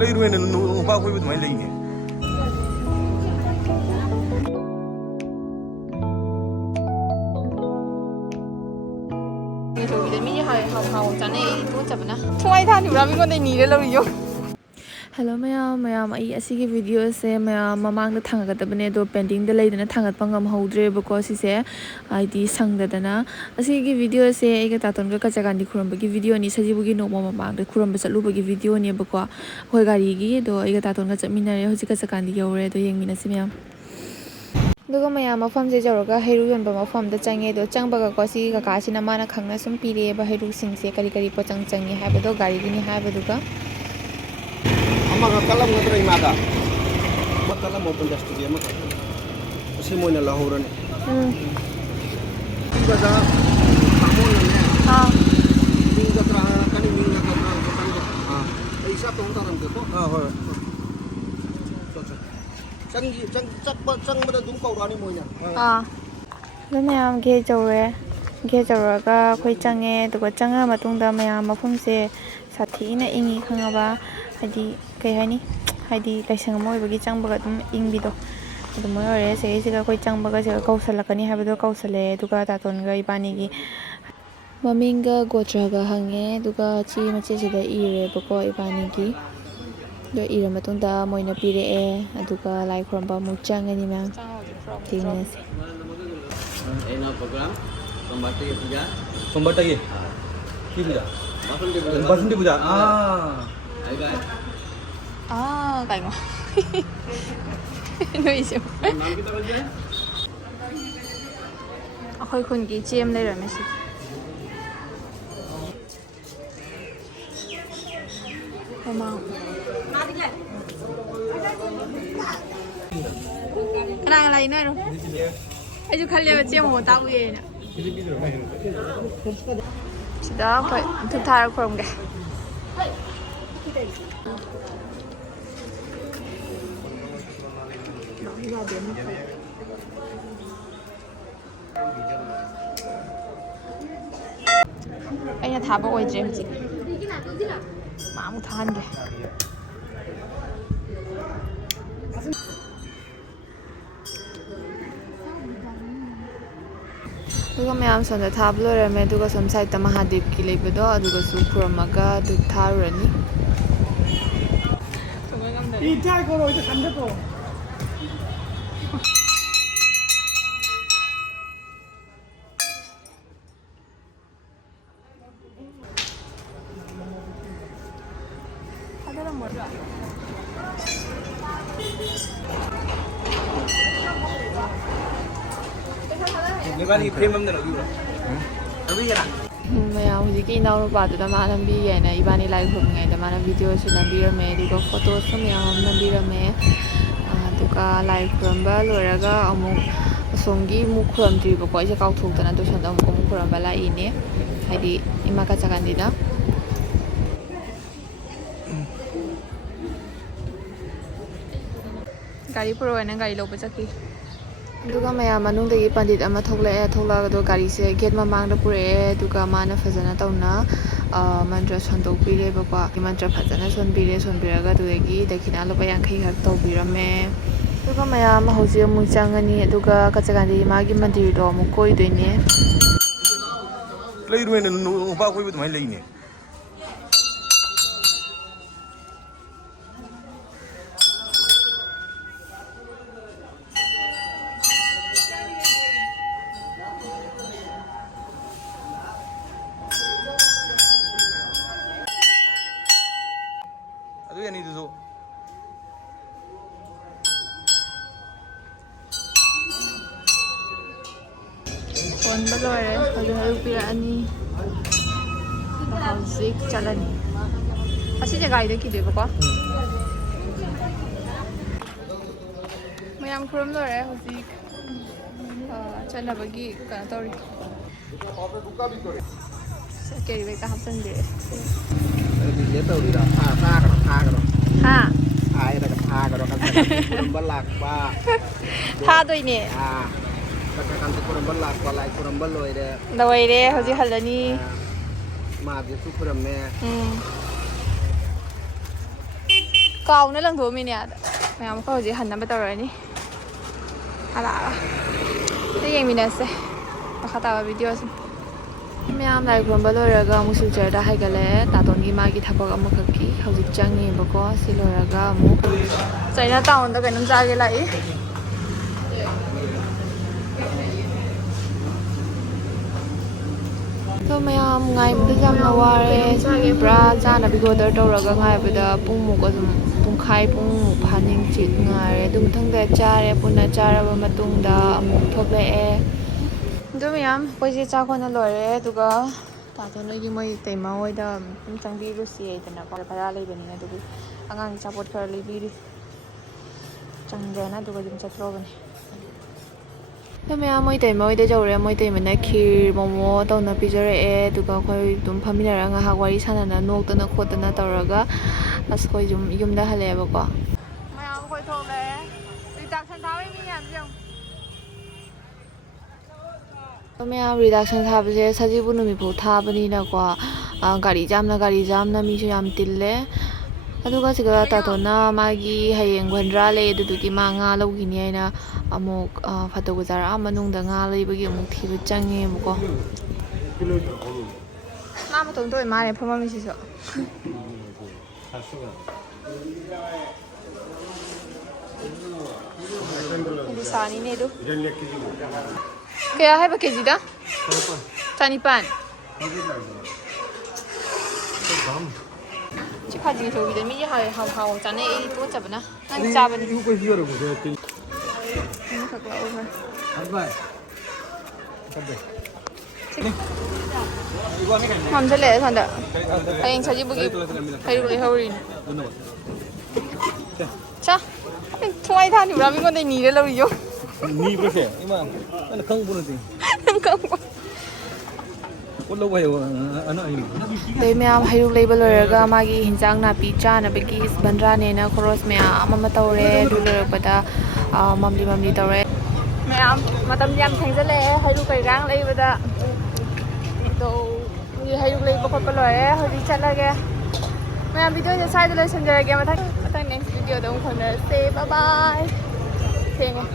ꯂꯩꯔꯣꯏꯅ ꯅꯨꯄꯥ ꯀꯣꯏꯕ ꯑꯗꯨꯃꯥꯏꯅ ꯂꯩꯅꯦ Hello mayam ai asigi video se mayam mamang da thangagadabane do pending da leidana thangat pangam hodrebako sise id sangdadana asigi video se aiga taton ga kachagandi khurambagi video ni sajibugi nokma mamang da khuramba chalubagi video ni bako hoi gari gi do aiga taton ga chaminare hojika chakandi yaure do yengmina simyam duga mayam mafam je joroga heru yonba mafam da change do changbaga ko si ga kasina mana khangna sum pire ba heru singse kari kari pochang changi habado gari gi ni habaduga Amaga kalam ngadra imada. Makalam open just dia maka. Simoina lahoran. Baza amon ne. Ha. Minga tra kani minga tra tang. Ha. Aisa to taram ko. Ha ho. Chang bada dum ko rani moina. Ha. Lo mayam ge jawre. Ge jawraga khoi change duga changa matungda mayam mafum se sathi na ingi khangaba hadi kai hani hadi kaisang moi bagi changbaga dum ingbido adu moi ore se siga koi changbaga se kausalakani habado kausale duga taton ga ibani gi maminga gotraga hange duga chi mache sida ire bako ibani gi do ire matunda moina pire e aduga lai khomba mu changani ma tinase Ena program Pembata puja. Pembata ye ki puja Basunti puja Hai guys. kai mo no isu Naam kita boleh? akhoi khun gi chem le rame si mama kana lai na ro ai ju khalle ba chem ho ta u ye na sida khoi thu thar khom ge anh thả bao quay chị mà một than kìa duga mayam sonda thablo rame duga som side ta Mahadev ki leibedo aduga su puramaga du tharani 이탈 거로 이제 간다고. Lebani frame amna lagi bro. Abi ya. mayam hujiki inaw no pa da ma lambi ye na ibani live hum ngai da mana video su lambi rame duga photo sum yam lambi rame duga live ramba loraga amuk songi mukhuram tri bako ise kau thok dana do sonda amuk mukhuram bala ine haidi imaka chakandida gari pro ena gari loba chaki duga mayam manungdagi pandit ama tholagado gari se gate mamangda pure duga mana fazana tauna mantra sondokpire bako mantra fazana sonbiraga dugi dakhina loba yankhai hak tawbirame duga mayam hoji amu changani duga kachagandi magi mandir do amu koi doine ꯂꯩꯔꯣꯏꯅ ꯅꯨꯄꯥ ꯀꯣꯏꯕ ꯑꯗꯨꯃꯥꯏꯅ ꯂꯩꯅꯦ ꯑꯗꯨ ꯑꯅꯤꯗꯨꯁꯨ ꯐꯣꯟꯕ ꯂꯣꯏꯔꯦ ꯍꯧꯖꯤꯛ ꯍꯧꯖꯤꯛ ꯄꯤꯔꯛꯑꯅꯤ ꯍꯧꯖꯤꯛ ꯆꯠꯂꯅꯤ ꯑꯁꯤꯁꯦ ꯒꯥꯔꯤꯗ ꯀꯤꯗꯣꯏꯕꯀꯣ ꯃꯌꯥꯝ ꯈꯨꯔꯨꯝ ꯂꯣꯏꯔꯦ ꯍꯧꯖꯤꯛ ꯆꯠꯅꯕꯒꯤ ꯀꯩꯅꯣ ꯇꯧꯔꯤ carry ꯕꯦꯒꯇ ꯍꯥꯞꯆꯤꯟꯕꯤꯔꯦ Dia tahu dia karo. ꯍꯥ Ai da karo kan kurang balak ba. ꯊꯥꯗꯣꯏꯅꯦ Kan kurang balak ba lai kurang baloi de. ꯂꯣꯏꯔꯦ ꯍꯧꯖꯤꯛ ꯍꯜꯂꯅꯤ Ma de su kurang me. ꯀꯥꯎꯅ ꯂꯪꯊꯣꯛꯑꯝꯃꯤꯅꯦ ꯑꯗ ꯃꯌꯥꯝ ꯑꯩꯈꯣꯏ ꯍꯧꯖꯤꯛ ꯍꯟꯅꯕ ꯇꯧꯔꯅꯤ ꯍꯜꯂꯛꯑꯒ ꯑꯗ ꯌꯦꯡꯃꯤꯟꯅꯁꯦ ꯃꯈꯥ ꯇꯥꯕ ꯚꯤꯗꯤꯑꯣꯁꯤ ꯃꯌꯥꯝ ꯂꯥꯏ ꯈꯨꯔꯨꯝꯕ ꯂꯣꯏꯔꯒ ꯑꯃꯨꯛ ꯁꯤꯜꯆꯔꯗ ꯍꯥꯏꯒꯠꯂꯛꯑꯦ ꯇꯥꯇꯣꯟꯒꯤ ꯃꯥꯒꯤ ꯊꯕꯛ ꯑꯃꯈꯛꯀꯤ ꯍꯧꯖꯤꯛ ꯆꯪꯉꯦꯕꯀꯣ ꯁꯤ ꯂꯣꯏꯔꯒ ꯑꯃꯨꯛ ꯆꯩꯅꯥ ꯇꯥꯎꯟꯗ ꯀꯩꯅꯣꯝ ꯆꯥꯒꯦ ꯂꯥꯛꯏ ꯑꯗꯣ ꯃꯌꯥꯝ ꯉꯥꯏꯕꯗꯁꯨ ꯌꯥꯝꯅ ꯋꯥꯔꯦ ꯄꯨꯔꯥ ꯆꯥꯅꯕꯤꯒꯤ ꯑꯣꯔꯗꯔ ꯇꯧꯔꯒ ꯉꯥꯏꯕꯗ ꯄꯨꯡꯃꯨꯛ ꯑꯗꯨꯝ ꯄꯨꯡꯈꯥꯏ ꯄꯨꯡꯃꯨꯛ ꯐꯥꯅꯤꯡꯆꯤꯠ ꯉꯥꯏꯔꯦ ꯑꯗꯨ ꯃꯇꯨꯡꯗ ꯆꯥꯔꯦ ꯄꯨꯟꯅ ꯆꯥꯔꯕ ꯃꯇꯨꯡꯗ ꯑꯃꯨꯛ ꯊꯣꯛꯂꯛꯑꯦ ꯑꯗꯨ ꯃꯌꯥꯝ ꯑꯩꯈꯣꯏꯁꯦ ꯆꯥꯛ ꯍꯣꯟꯅ ꯂꯣꯏꯔꯦ ꯑꯗꯨꯒ ꯇꯥꯇꯣ ꯅꯣꯏꯒꯤ ꯃꯣꯏ ꯇꯩꯃ ꯍꯣꯏꯗ ꯑꯗꯨꯝ ꯆꯪꯕꯤꯔꯨꯁꯤ ꯍꯥꯏꯗꯅꯀꯣ ꯚꯔꯥ ꯂꯩꯕꯅꯤꯅ ꯑꯗꯨꯒꯤ ꯑꯉꯥꯡꯒꯤ ꯑꯆꯥꯄꯣꯠ ꯈꯔ ꯂꯩꯕꯤꯔꯤ ꯆꯪꯒꯦꯅ ꯑꯗꯨꯒ ꯑꯗꯨꯝ ꯆꯠꯇ꯭ꯔꯣꯕꯅꯤ ꯑꯗꯣ ꯃꯌꯥꯝ ꯃꯣꯏ ꯇꯩꯃ ꯍꯣꯏꯗ ꯌꯧꯔꯦ ꯃꯣꯏ ꯇꯩꯃꯅ ꯈꯤꯔ ꯃꯣꯃꯣ ꯇꯧꯅ ꯄꯤꯖꯔꯛꯑꯦ ꯑꯗꯨꯒ ꯑꯩꯈꯣꯏ ꯑꯗꯨꯝ ꯐꯝꯃꯤꯟꯅꯔꯒ ꯉꯥꯏꯍꯥꯛ ꯋꯥꯔꯤ ꯁꯥꯟꯅꯅ ꯅꯣꯛꯇꯅ ꯈꯣꯠꯇꯅ ꯇꯧꯔꯒ ꯑꯁ ꯑꯩꯈꯣꯏ ꯁꯨꯝ ꯌꯨꯝꯗ ꯍꯜꯂꯛꯑꯦꯕꯀꯣ ꯃꯌꯥꯝ ꯑꯩꯈꯣꯏ ꯊꯣꯛꯂꯛꯑꯦ ꯔꯤꯗꯛꯁꯟ ꯊꯥꯕꯩ ꯃꯤ ꯃꯌꯥꯝꯁꯦ ꯌꯦꯡꯉꯨ ꯃꯌꯥꯝ ꯔꯤꯗꯛꯁꯟ ꯊꯥꯕꯁꯦ ꯁꯖꯤꯕꯨ ꯅꯨꯃꯤꯠꯐꯥꯎ ꯊꯥꯕꯅꯤꯅꯀꯣ ꯒꯥꯔꯤ ꯖꯥꯝꯅ ꯃꯤꯁꯨ ꯌꯥꯝ ꯇꯤꯜꯂꯦ ꯑꯗꯨꯒ ꯁꯤꯒ ꯇꯥꯇꯣꯅ ꯃꯥꯒꯤ ꯍꯌꯦꯡ ꯒꯟꯗ꯭ꯔꯥ ꯂꯩ ꯑꯗꯨꯗꯨꯒꯤ ꯃꯥ ꯉꯥ ꯂꯧꯈꯤꯅꯤ ꯍꯥꯏꯅ ꯑꯃꯨꯛ ꯐꯇꯣ ꯕꯖꯥꯔ ꯃꯅꯨꯡꯗ ꯉꯥ ꯂꯩꯕꯒꯤ ꯑꯃꯨꯛ ꯊꯤꯕ ꯆꯪꯉꯦꯕꯀꯣ ꯃꯥ ꯃꯇꯣꯝꯇ ꯑꯣꯏ ꯃꯥꯜꯂꯦ ꯐꯝꯃꯝꯃꯤꯁꯤꯁꯨ ꯁꯥꯅꯤꯅꯦ ꯑꯗꯨ ꯀꯌꯥ ꯍꯥꯏꯕ ꯀꯦꯖꯤꯗ 1,900 ꯁꯤ ꯈꯥꯖꯤ ꯊꯣꯡꯕꯤꯗ ꯃꯤ ꯍꯥꯎ ꯆꯥꯅꯩ ꯑꯩ ꯇꯣꯠꯆꯕꯅ ꯅꯪ ꯆꯥꯕꯅꯤ ꯑꯃꯈꯛ ꯂꯧꯈ꯭ꯔꯦ ꯃꯝꯁꯤꯜꯂꯛꯑꯦ ꯁꯣꯝꯗ ꯍꯌꯦꯡ ꯁꯖꯤꯕꯨꯒꯤ ꯍꯩꯔꯨꯛ ꯂꯩꯍꯧꯔꯤꯅꯦ ꯆꯥ ꯊꯨꯃꯥꯏ ꯊꯥꯅꯤꯕ꯭ꯔꯥ ꯃꯤꯉꯣꯟꯗ ꯅꯤꯔ ꯂꯧꯔꯤꯌꯣ ꯅꯤꯕꯁꯦ ꯏꯃꯥ ꯑꯩꯅ ꯈꯪꯕ ꯅꯠꯇꯦ ꯅꯪ ꯈꯪꯕ ꯑꯗꯩ ꯃꯌꯥꯝ ꯍꯩꯔꯨꯛ ꯂꯩꯕ ꯂꯣꯏꯔꯒ ꯃꯥꯒꯤ ꯍꯤꯟꯖꯥꯡ ꯅꯥꯄꯤ ꯆꯥꯅꯕꯒꯤ ꯕꯟꯗ꯭ꯔꯥꯅꯦꯅ ꯈꯣꯔꯣꯁ ꯃꯌꯥꯝ ꯑꯃ ꯇꯧꯔꯦ ꯑꯗꯨ ꯂꯣꯏꯔꯛꯄꯗ ꯃꯝꯂꯤ ꯇꯧꯔꯦ ꯃꯌꯥꯝ ꯃꯇꯝꯗꯤ ꯌꯥꯝ ꯊꯦꯡꯖꯜꯂꯛꯑꯦ ꯍꯩꯔꯨꯛ ꯀꯩꯀꯥꯡ ꯂꯩꯕꯗ ꯑꯗꯣ ꯍꯩꯔꯨꯛ ꯂꯩꯕ ꯈꯣꯠꯄ ꯂꯣꯏꯔꯦ ꯍꯧꯖꯤꯛ ꯆꯠꯂꯒꯦ ꯃꯌꯥꯝ ꯚꯤꯗꯤꯑꯣꯁꯦ ꯁ꯭ꯋꯥꯏꯗ ꯂꯣꯏꯁꯤꯟꯖꯔꯒꯦ ꯃꯊꯪ ꯅꯦꯛꯁ ꯚꯤꯗꯤꯑꯣꯗ ꯑꯃꯨꯛ ꯐꯪꯅꯔꯁꯦ ꯕꯥꯏ ꯕꯥꯏ ꯊꯦꯡꯉꯦ